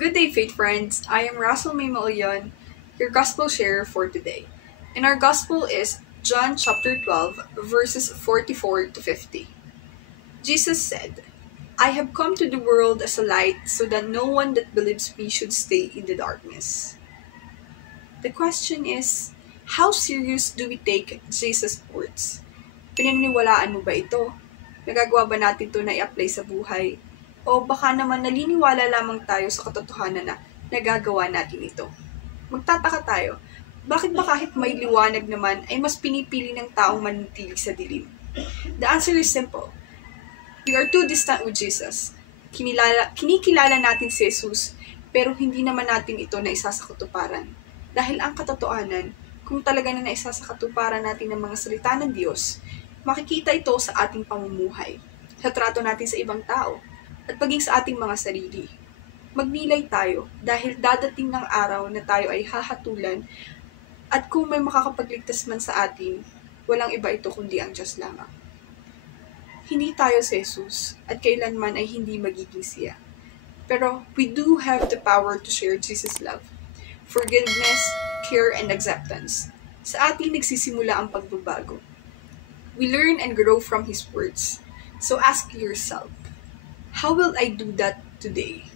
Good day, faith friends. I am Russell May Mauyon, your gospel sharer for today. And our gospel is John chapter 12, verses 44 to 50. Jesus said, I have come to the world as a light so that no one that believes me should stay in the darkness. The question is, how serious do we take Jesus' words? Pinaniniwalaan mo ba ito? Nagagawa ba natin ito na i-apply sa buhay? O baka naman naliniwala lamang tayo sa katotohanan na nagagawa natin ito? Magtataka tayo, bakit ba kahit may liwanag naman ay mas pinipili ng taong manatili sa dilim? The answer is simple. We are too distant with Jesus. Kinikilala natin si Jesus, pero hindi naman natin ito naisa sa katuparan. Dahil ang katotohanan, kung talaga na naisa sa katuparan natin ng mga salita ng Diyos, makikita ito sa ating pamumuhay, sa trato natin sa ibang tao, at paging sa ating mga sarili. Magnilay tayo dahil dadating ng araw na tayo ay hahatulan at kung may makakapagligtas man sa atin, walang iba ito kundi ang Diyos lamang. Hindi tayo si Jesus at kailanman ay hindi magiging siya. Pero we do have the power to share Jesus' love, forgiveness, care, and acceptance. Sa atin nagsisimula ang pagbabago. We learn and grow from His words. So ask yourself, how will I do that today?